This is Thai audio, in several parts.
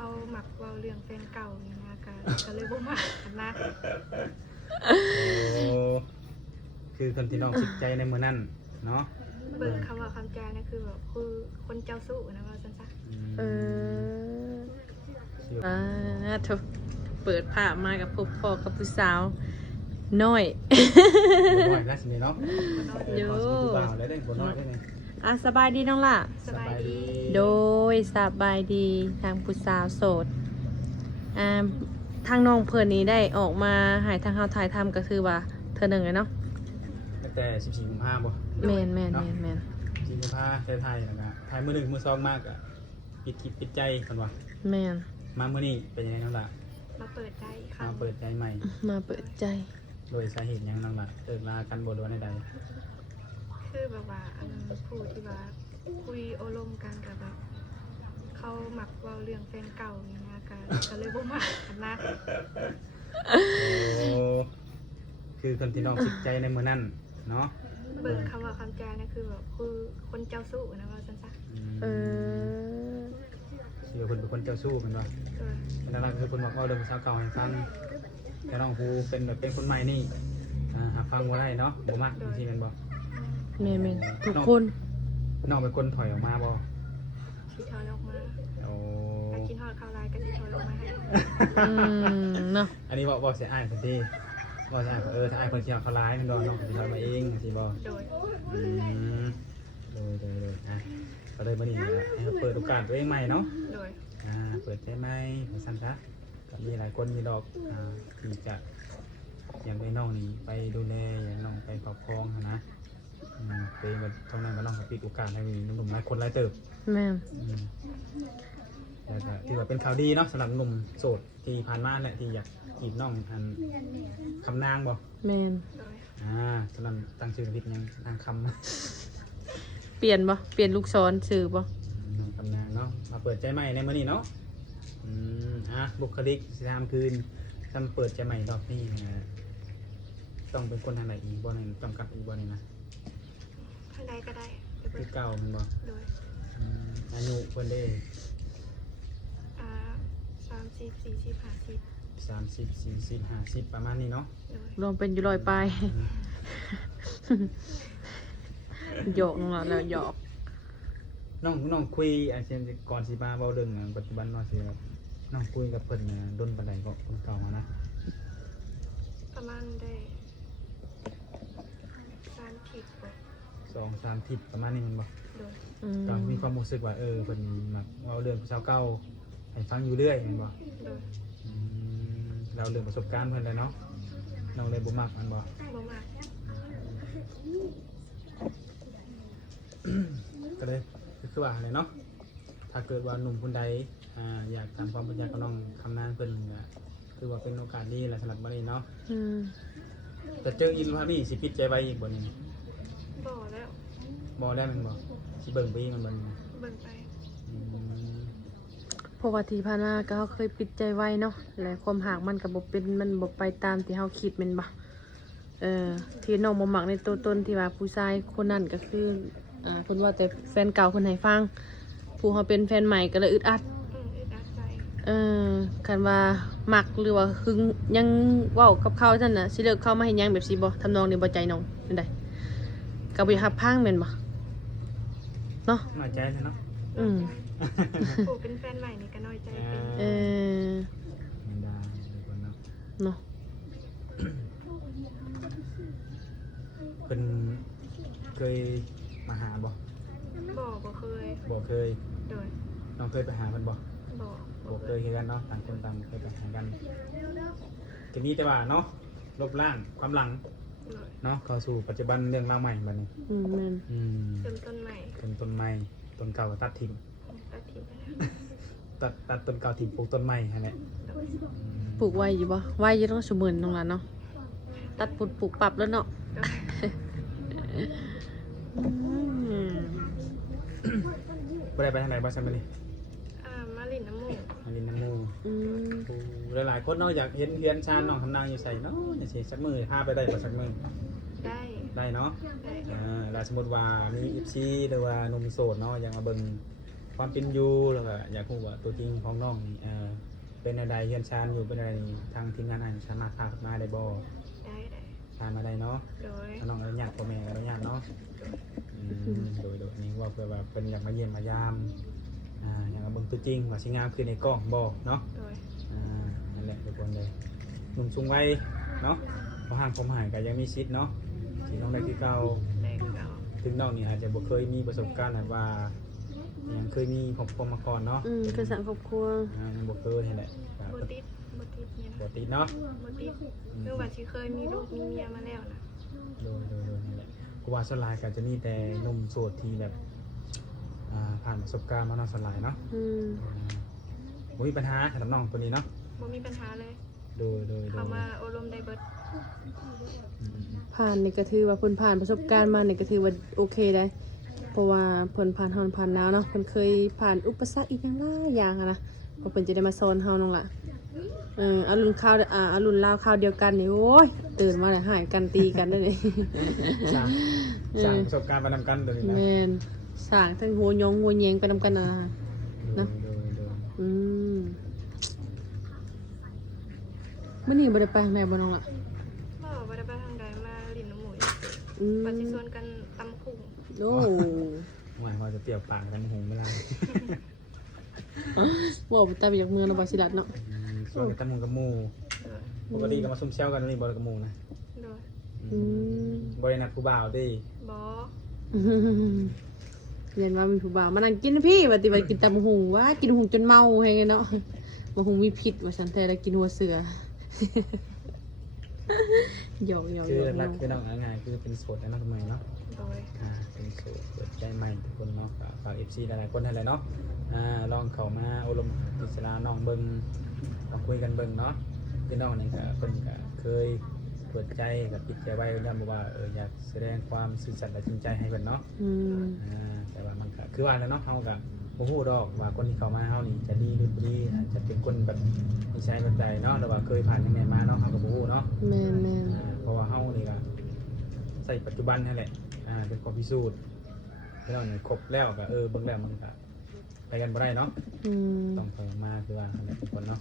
เขาหมักเว้าเรื่องแฟนเก่านี่นะก็เลยบ่มักกันนะ โอ้คือคนที่น้องคิดใจในมื้อนั้นเนาะ เบิ่งคำว่าคำจาเนี่ยคือแบบคือคนเจ้าสู้นะว่าซั่นซะ เออ ชื่อ ถูกเปิดผ้ามากับพบพ่อกับผู้สาวน้อย บ่น้อยแล้วสิเนาะ อยู่ ขอสิผู้บ่าวแล้วได้บ่น้อยได้ไง สบายดีน้องล่ะ สบายดี โดยสบายดีทางผู้สาวโสดทางน้องเพิ่นนี้ได้ออกมาหายทางเฮาถ่ายทำก็คือว่าเธอหนึ่งเลยเนาะ ตั้งแต่14กุมภาพันธ์บ่ แม่น14กุมภาพันธ์ไทยแล้วก็ถ่ายมื้อ1มื้อ2มากอ่ะปิดคลิปปิดใจเพิ่นว่า แม่น มามื้อนี้เป็นยังไงน้องล่ะ มาเปิดใจอีกครั้ มาง เปิดใจใหม่ มาเปิดใจ โดยสาเหตุหยังน้องล่ะเลิกลากันบ่หรือว่าใด คือแบบว่าอันนั้นผู้ที่ว่าคุยโอลมกันกับแบบเขาหมักเว้าเรื่องแฟนเก่านี่นะก็เลยบ่มักกันนะ ๆโอ้คือคนที่น้องคิดใจในมื้อนั้นเนาะ เบิ่งคำว่าคำจาเนี่ยคือแบบคือคนเจ้าสู้นะว่าซั่นซะ เออ ชื่อเพิ่นเป็นคนเจ้าชู้แม่นบ่ เออ นั่นแหละคือคนบอกว่าเรื่องสาวเก่าให้ฟังแต่น้องภูเป็นแบบเป็นคนใหม่นี่หาฟังบ่ได้เนาะบ่มักบางทีแม่นบ่ แม่นทุกคน น้องเป็นคนถอยออกมาบ่ สิถอยออกมา โอ้ ถ้ากินฮอดข้าวลายก็สิถอยออกมาให้ เนาะ อันนี้บอกเสียอ้ายเพิ่นติบอกเสียอ้ายถ้าอ้ายเพิ่นสิเอาเขาร้ายแม่นบ่น้องสิถอยมาเองสิบ่ โดย อืมโดยอ่ะก็เลยมื้อนี้ให้เขาเปิดโอกาสตัวเองใหม่เนาะ โดย เปิดใจใหม่ว่าซั่นซะก็มีหลายคนมีดอกที่จะอยากให้น้องนี่ไปดูแลอยากให้น้องไปครอบครองหั้นนะไปมาทางนั้นก็น้องก็ปิดโอกาสให้มีหนุ่มๆหลายคนหลายเติบ แม่น แล้วก็ถือว่าเป็นข่าวดีเนาะสำหรับหนุ่มโสดที่ผ่านมาแหละที่อยากจีบน้องอันคำนางบ่ แม่น โดย สำหรับตั้งชื่อผิดยังนางคำ เปลี่ยนลูกศรสื่อบ่ น้องคำนางเนาะมาเปิดใจใหม่ในมื้อนี้เนาะบุคลิกสิทามคืนทำเปิดใจใหม่รอบนี้ต้องเป็นคนทางไหนอีกบ่นี่จำกัดอีกบ่นี่นะ ทางใดก็ได้ไปเบิ่ คื ง อเก่าแมันบ่ โดย อายุเพิ่นได้ 30 40 50 30 40 50ประมาณนี้เนาะ โดย ลองเป็นอยู่ลอยไป หยอกน้องล่ะแล้วหยอก น้องคุยอาเช่นก่อนสิมาเว้าเรื่องปัจจุบันเนาะสิครับน้องคุยกับเพิ่นดนปานใดก็คนเก่านะ ประมาณได้3ทิศบ่ 2-3 ทิศประมาณนี้แมันบ่ โดย ก็มีความรู้สึกว่าเพิ่นมักเว้าเรื่องผู้สาวเก่าให้ฟังอยู่เรื่อยแม่นบ่ โดย เราเรื่องประสบการณ์เพิ่นเลยเนาะน้องเลยบ่มักแมันบ่ บ่มัก ก็เลยคือว่าอะไรเนาะถ้าเกิดว่าหนุ่มคนใดอยากทำความปัญญากับน้องคำนางเพิ่นก็คือว่าเป็นโอกาสดีแหละสำหรับมื้อนี้เนาะแต่เจออินว่านี่สิปิดใจไว้อีกบ่นี่ บ่แล้ว บ่ได้แม่นบ่สิเบิ่งไปอีกมันบ่นี่ เบิ่งไป เพราะว่าที่ผ่านมาก็เขาเคยปิดใจไว้เนาะและความหากมันก็บ่เป็นมันบ่ไปตามที่เฮาคิดแม่นบ่ที่น้องบ่มักในตัวตนที่ว่าผู้ชายคนนั้นก็คือเพิ่นว่าแต่แฟนเก่าเพิ่นให้ฟังผู้เฮาเป็นแฟนใหม่ก็เลยอึดอัด อึดอัดใจ คันว่ามักหรือว่าหึงยังเว้ากับเขาซั่นน่ะสิเลิกเข้ามาเฮ็ดหยังแบบสิบ่ทำนองนี้บ่ใจน้องจังได๋ก็บ่อยากรับพังแม่นบ่เนาะ น้อยใจซะเนาะ ผู้เป็นแฟนใหม่นี่ก็น้อยใจเป็น แม่นดาเดี๋ยวก่อนเนาะ เนาะ เพิ่นเคยมาหาบ่ บ่เคย บ่เคย โดย น้องเคยไปหาเพิ่นบ่ บ่ บ่เคยคือกันเนาะต่างคนต่างเคยไปหากันทีนี้แต่ว่าเนาะลบล้างความหลัง โดย เนาะเข้าสู่ปัจจุบันเรื่องราวใหม่บัดนี้ แม่น เริ่มต้นใหม่ ต้นใหม่ต้นเก่าก็ตัดทิ้ง ตัดทิ้งไปแล้ว ตัดต้นเก่าทิ้งปลูกต้นใหม่หั่นแหละ โดย ปลูกไว้อยู่บ่ไว้อยู่ต้องซุมื้อน้องล่ะเนาะตัดปุดปลูกปรับแล้วเนาะ บ่ได้ไปทางไหนบ่ซั่นมื้อนี้ มาลินน้ำมูก อันนี้น้ำมู อืม หลายๆคนเนาะอยากเห็นเฮือนชานน้องทำนางอยู่ใส่เนาะจังซี่สักมื้อพาไปได้บ่สักมื้อ ได้ ได้เนาะ ได้ แล้วสมมุติว่ามี FC หรือว่าหนุ่มโสดเนาะอยากมาเบิ่ง ความเป็นอยู่แล้วก็อยากรู้ว่าตัวจริงของน้องนี่เป็นอะไรเฮียนชานอยู่เป็นอะไรนี่ทางทีมงานอาจสามารถพามาได้บ่ ได้ พามาได้เนาะ โดย ถ้าน้องอนุญาตพ่อแม่อนุญาตเนาะโดยนี่ว่าเพื่อว่าเป็นอยากมาเยี่ยมมายามอยากมาเบิ่งตัวจริงว่าสิงามคือในกล้องบ่เนาะ โดย นั่นแหละทุกคนเลยหนุ่มสูงวัยเนาะพอห่างผมหายก็ยังมีชิดเนาะที่น้องได้คือเก่า ได้คือเก่า ถึงน้องนี่อาจจะบ่เคยมีประสบการณ์แบบว่ายังเคยมีครอบครัวมาก่อนเนาะ คือสังครอบครัว ยังบ่เคยนี่แหละ บ่ติดเนี่ย ป นะ กติเนาะ บ่ติดคือว่าสิเคยมีลูกมีเมียมาแล้วนะ โดยนี่แหละกูว่าสวนหลายก็จะมีแต่หนุ่มโสดที่แบบผ่านประสบการณ์มาเนาะสวนหลายเนาะบ่มีปัญหาสำหรับน้องตัวนี้เนาะ บ่มีปัญหาเลย โดย เข้ามาอบรมได้เบิด ผ่านนี่ก็ถือว่าเพิ่นผ่านประสบการณ์มานี่ก็ถือว่าโอเคได้เพราะว่าเพิ่นผ่านร้อนผ่านหนาวเนาะเพิ่นเคยผ่านอุปสรรคอีกอย่างหลายอย่างอะนะเพราะเพิ่นจะได้มาสอนเฮาน้องล่ะอรุณข้าวอรุณลาวข้าวเดียวกันนี่โอ้ยตื่นมาแล้วหายกันตีกันได้เลย สร้างประสบการณ์มานำกันตัวนี้นะ แม่นสร้างทั้งหัวยงหัวแยงไปนำกันนะ โดย มื้อนี้บ่ได้ไปทางไหนบ่น้องล่ะ บ่ได้ไปทางใดมาลิ้นน้ำหมู ม ปัจจุบันกันตำคุง โอ้ หมายว่าจะเปรียวปากกันหงเวลา บ่ไปตามไปจากเมืองเนาะบ่สิลัดเนาะ ส่วนกันหมูกับหมู โดย ปกติก็มาซุ่มเซลกันนี่บอลกับหมูนะ โดย บริณัทผู้บ่าวดิ บ่ เรียนว่ามีผู้บ่าวมานั่งกินนะพี่ว่าติว่ากินตำหุงว่ากินหุงจนเมาแฮงเนาะบ่หุงมีพิษว่าซั่นแท้แล้วกินหัวเสือ หยอก คือรักคือน้องง่ายๆคือเป็นโสดแล้วเนาะทำไมเนาะ โดย เป็นโสดเปิดใจใหม่ทุกคนเนาะฝาก FC หลายๆคนนั่นแหละเนาะลองเข้ามาอบรมพิจารณาน้องเบิ่งลองคุยกันเบิ่งเนาะพี่น้องนี่ก็เพิ่นก็เคยเปิดใจกับปิดใจไว้ย้ำว่าอยากแสดงความซื่อสัตย์และจริงใจให้เพิ่นเนาะ แต่ว่ามันก็คือว่าแล้วเนาะเฮาก็บ่ฮู้ดอกว่าคนที่เข้ามาเฮานี่จะดีหรือบ่ดีอาจจะเป็นคนแบบนิสัยแบบใดเนาะหรือว่าเคยผ่านยังไงมาเนาะเฮาก็บ่ฮู้เนาะ แม่น เพราะว่าเฮานี่ก็ใส่ปัจจุบันนั่นแหละเป็นข้อพิสูจน์แล้วนี่ครบแล้วก็เบิ่งแล้วมันก็ไปกันบ่ได้เนาะ ต้องเข้ามาคือว่านั่นแหละทุกคนเนาะ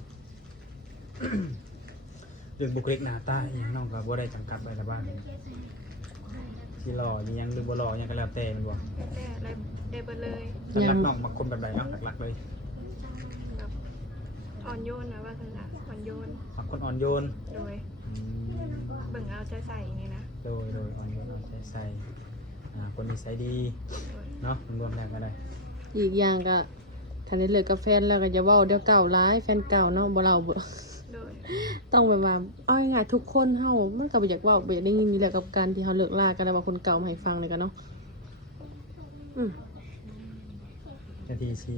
เรื่องบุคลิกหน้าตาอีหยังน้องก็บ่ได้จำกัดไว้แล้วบ้างที่หล่ออีหยังหรือบ่หล่ออีหยังก็แล้วแต่แม่นบ่ แต่ได้เบิดเลย หลักๆน้องบางคนแบบใดเนาะหลักๆเลย แบบอ่อนโยนนะว่าซั่นน่ะอ่อนโยน บางคนอ่อนโยน โดยเบิ่งเอาใจใส่นี่นะ โดยอ่อนโยนเอาใจใส่คนนิสัยดี โดย เนาะรวมๆแล้วก็ได้ อีกอย่างก็ถ้าได้เลิกกับแฟนแล้วก็อย่าเว้าเดี๋ยวเก่าร้ายแฟนเก่าเนาะบ่เล่าบ่ โดย ต้องแบบว่าเอาง่ายๆทุกคนเฮามันก็บ่อยากเว้าบ่อยากได้ยินนี่แหละกับการที่เฮาเลิกลากันแล้วว่าคนเก่ามาให้ฟังเลยกันเนาะ นาทีสิ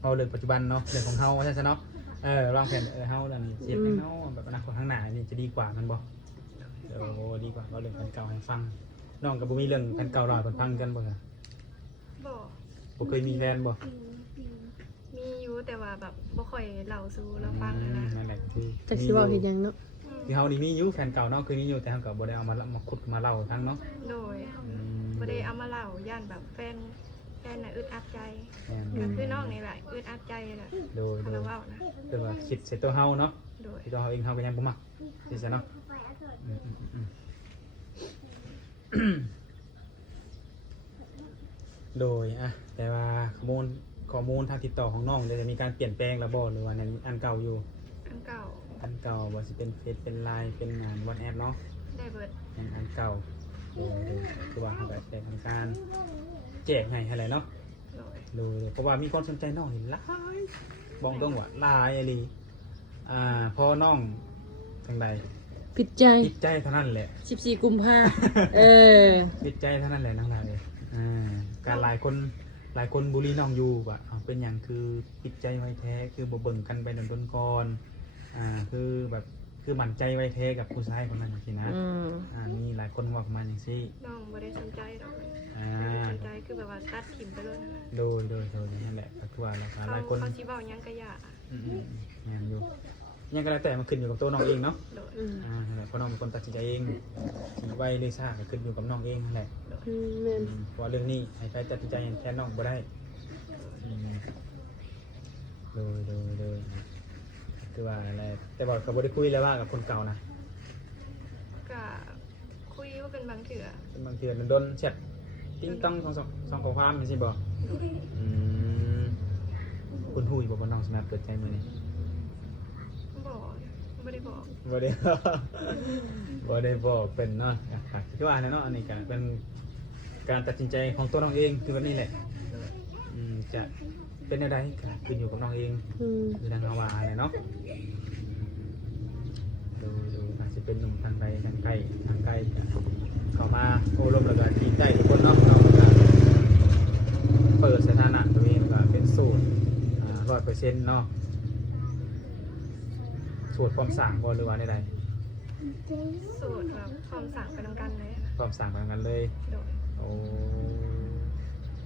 เอาเรื่องปัจจุบันเนาะเรื่องของเฮาว่าซั่นซะเนาะวางแผนเฮาแล้วนี่เฮ็ดให้เฮาแบบอนาคตข้างหน้านี่จะดีกว่ามันบ่ดีกว่าเอาเรื่องแฟนเก่าให้ฟังน้องก็บ่มีเรื่องแฟนเก่าเล่าให้เพิ่นฟังกันบ่ล่ะ บ่ บ่เคยมีแฟนบ่ มีอยู่แต่ว่าแบบบ่ค่อยเล่าสู่เราฟังอะนะ นั่นแหละคือ จักสิเว้าเฮ็ดหยังเนาะ คือเฮานี่มีอยู่แฟนเก่าเนาะคือมีอยู่แต่เฮาก็บ่ได้เอามาขุดมาเล่าให้ฟังเนาะ โดยบ่ได้เอามาเล่าย่านแบบแฟนน่ะอึดอัดใจ แม่ ก็ น คือน้องนี่แหละอึดอัดใจแหละ โดย คาราเว้านะ คือว่าคิดใส่ตัวเฮาเนาะ โดย ที่ตัวเฮาเองเฮาก็ยังบ่มักสิซะเนาะโดยแต่ว่าข้อมูลทางติดต่อของน้องจะมีการเปลี่ยนแปลงแล้วบ่หรือว่ายังอันเก่าอยู่ อันเก่า อันเก่าบ่สิเป็นเฟซเป็นไลน์เป็นงาน WhatsApp เนาะ ได้เบิด ยังอันเก่าโดยคือว่าเฮาก็ได้ทำการแจกให้อะไรเนาะ โดย เพราะว่ามีคนสนใจน้องนี่หลายบอกตรงว่าหลายอะไรพอน้องทางใด ผิดใจ ติดใจเท่านั้นแหละ 14กุมภาติดใจเท่านั้นแหละน้องลายเลยการหลายคนบุรีน้องอยู่ว่าเป็นอย่างคือติดใจไว้แท้คือบ่เบิ่งกันไปโดนๆก่อนคือแบบคือหมั่นใจไว้แท้กับผู้ชายคนนั้นสินะมีหลายคนว่าประมาณอย่างซี่ น้องบ่ได้สนใจดอกเลย อ่า สนใจคือแบบว่าตัดถิ่มไปเลยนะ โดยนั่นแหละก็คือว่าหลายคน เขาสิเว้าหยังก็อย่า งานอยู่ยังก็แล้วแต่มันขึ้นอยู่กับตัวน้องเองเนาะ โดย นั่นแหละเพราะน้องเป็นคนตัดสินใจเองสีไวเลยซ่าก็ขึ้นอยู่กับน้องเองนั่นแหละ แม่น เพราะว่าเรื่องนี้ให้ใครตัดสินใจแทนน้องบ่ได้ โดยคือว่าอะไรแต่บอกกับบ่ได้คุยแล้วว่ากับคนเก่านะ ก็คุยว่าเป็นบางเถื่อบ างทีมันโดนแชทติ้งต้องสองข้อความแม่นสิบ่อืมคุณฮู้อยู่บ่ว่าน้องสนับเปิดใจมื้อนี้ บอกไม่ได้บอก บ่ได้ บ่ได้บอกเป็นเนาะครับคือว่าเนาะอันนี้ก็เป็นการตัดสินใจของตัวน้องเองคือแบบนี้แหละจะเป็นอะไรก็ขึ้นอยู่กับน้องเอง คือทางเราว่าอะไรเนาะดูอาจจะเป็นหนุ่มทางใดทางใกล้เข้ามาโอ้ลมแล้วก็ทีใจทุกคนเนาะเราก็เปิดสถานะตัวเองก็เป็นสูตร100%เนาะสูตรความสั่งบ่หรือว่าใด สูตรแบบความสั่งไปทำกันเลยนะ ๆความสั่งเหมือนกันเลย โดย โอ้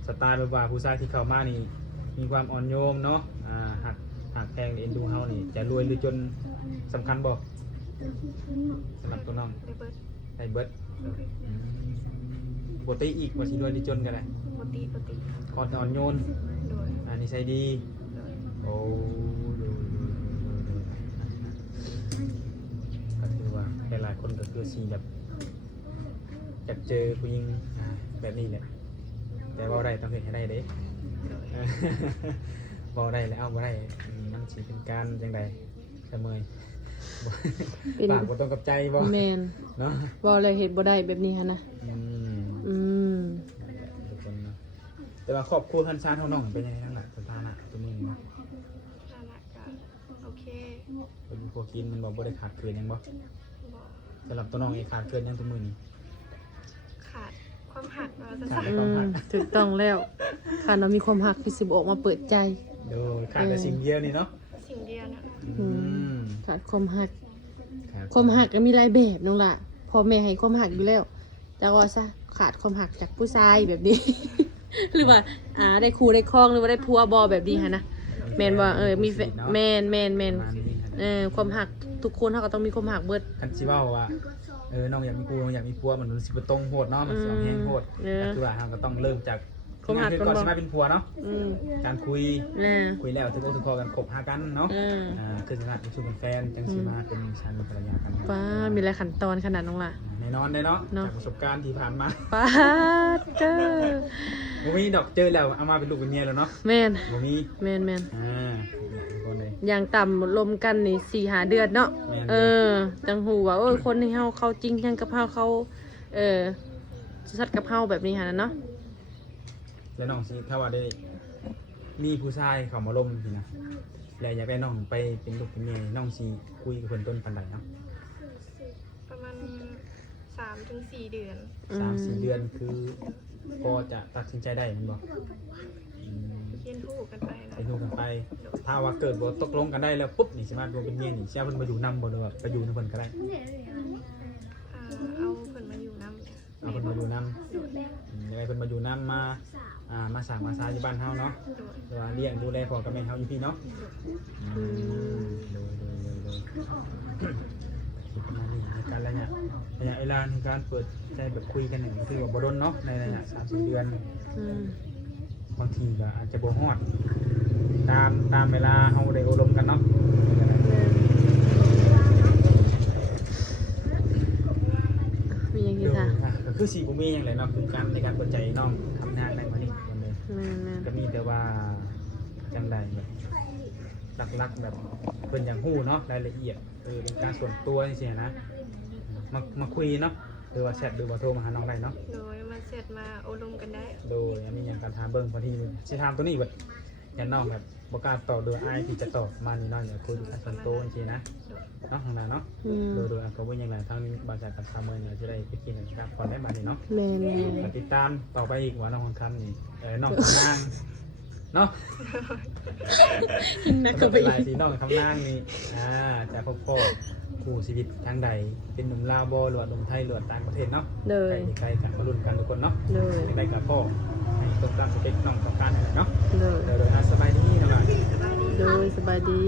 สไตล์แบบว่าผู้ชายที่เข้ามานี่มีความอ่อนโยมเนาะหักแพงเอ็นดูเฮานี่จะรวยหรือจนสำคัญบ่สำหรับตัวน้อง ไปเบิร์ด ไอ้เบิร์ดบตีอีกว่าสิรวยหรือจนกันเลย ปกติ คอนอ่อนโยน โดย นิสัยดี โดย โอ้ดูก็ถือว่าหลายๆคนก็คือสีแบบอยากเจอผู้หญิงแบบนี้แหละแต่ว่าได้ต้องเห็นให้ได้เด้ โดย บ่ได้แล้วเอาบ่ได้มันสิเป็นการจังใดเสมอ เป็น ปากบ่ตรงกับใจบ่ แม่น เนาะ บ่เลยเฮ็ดบ่ได้แบบนี้หั่นนะ อืม ทุกคนเนาะแต่ว่าครอบครัวคันซานของน้องเป็นยังไงนั่นแหละสถานะตัวนี้เนาะ ฐานะก็โอเค เป็นพวกกินมันบ่ได้ขาดเกินหยังบ่ บอก สำหรับตัวน้องเองขาดเกินหยังตัวมือนี้ ขาดความหักเราจะ ขาด สั่ง ในความหัก ถูกต้องแล้วคันเรามีความหักพี่สิบออกมาเปิดใจ โดยขาดแต่สิ่งเดียวนี่เนาะ สิ่งเดียวเนี่ย ขาดความหัก ครับ ความหักก็มีหลายแบบน้องล่ะพ่อแม่ให้ความหักอยู่แล้ว แต่ว่าซะขาดความหักจากผู้ชายแบบนี้ หรือว่าได้ครูได้ครองหรือว่าได้ผัวบอแบบนี้ฮะนะแมนว่ามีแฟนแมน ประมาณนี้ครับ ความหักทุกคนเขาก็ต้องมีความหักเบิด คันสิเว้าว่าน้องอยากมีกูน้องอยากมีผัวมันสิบ่ตรงโหดเนาะมันสิเอาแฮงโหดแต่คือว่าเราก็ต้องเริ่มจาก ความหัก คือก่อนสิมาเป็นผัวเนาะ อืม การคุย นะ คุยแล้วถึงอกถึงคอกันคบหากันเนาะ คือสถานะเป็นชูเป็นแฟนจังสิมาเป็นชายเป็นภรรยากัน ป้ามีหลายขั้นตอนขนาดน้องล่ะ แน่นอนเลยเนาะ เนาะ จากประสบการณ์ที่ผ่านมา ป้าเจ้า บ่มีดอกเจอแล้วเอามาเป็นลูกเป็นเมียแล้วเนาะ แม่น บ่มี แม่น ทุกคนเลย อย่างต่ำลมกันนี่4-5 เดือนเนาะ แม่น จังหูว่าคนที่เฮาเขาจริงจังกับเฮาเขาสัตย์กับเฮาแบบนี้ฮะเนาะ แล้วน้องสิถ้าว่าได้มีผู้ชายเข้ามาล้มสินะแล้วอยากได้น้องไปเป็นลูกเป็นเมียน้องสิคุยกับเพิ่นต้นปานใดเนาะ ประมาณ3-4 เดือน 3-4 เดือนคือพอจะตัดสินใจได้แม่นบ่ เรียนรู้กันไปนะ ไปดูกันไป ถ้าว่าเกิดบ่ตกลงกันได้แล้วปุ๊บนี่สิมาเป็นเมียนี่สิเอาเพิ่นมาอยู่นำบ่หรือว่าไปอยู่นำเพิ่นก็ได้ เอาเพิ่นมาอยู่น้ำเนี่ย เอาเพิ่นมาอยู่นำยังไงเพิ่นมาอยู่นำมาสร้างมาซาอยู่บ้านเฮาเนาะ โดย หรือว่าเลี้ยงดูแลพ่อกับแม่เฮาอยู่พี่เนาะประมาณนี้ในการระยะเวลาในการเปิดใจแบบคุยกันนี่คือว่าบ่ดนเนาะในระยะ3-4 เดือน บางทีก็อาจจะบ่ฮอดตามเวลาเฮาได้อบรมกันเนาะ มีอย่าง เดี๋ นี้ ยว จ้ะ ก็คือสีบุมีอย่างไรเนาะคือการในการเปิดใจน้องทำงานในวันนี้วันนี้ แม่น ก็มีแต่ว่าจังใดแบบหลักๆแบบเพิ่นอย่างหู้เนาะรายละเอียดเป็นการส่วนตัวจริงๆนะมาคุยเนาะหรือว่าแชทหรือว่าโทรมาหาน้องได้เนาะ โดยมาเสร็จมาอบรมกันได้ โดยอันนี้อย่างการถามเบิ่งพอทีสิถามตัวนี้แบบอย่างน้องแบบบ่กล้าตอบโดยอายที่จะตอบมานี่เนาะอย่าคุยกันส่วนตัวจริงๆนะเนาะทางนั้นเนาะ โดยก็ว่าอย่างไรทั้งบริษัทกับทางเมืองเนี่ยจะได้ไปกินนะครับก่อนได้มานี่เนาะ แม่น ติดตามต่อไปอีกว่าน้องคนคำนี่น้องคำนางเนาะ นัก ก็ ก็ไป เป็น อี ลาย ก สีน้องคำนางนี่จะพบพ่อคู่ชีวิตทางใดเป็นหนุ่มลาวบอหรือหนุ่มไทยหรือต่างประเทศเนาะ เลย ใครกันมาลุ้นกันทุกคนเนาะ เลย ได้กับพ่อให้ตรงตามสเปคน้องต้องการเนาะ เลย โดยสบายดีนะว่า สบายดี โดยสบายดี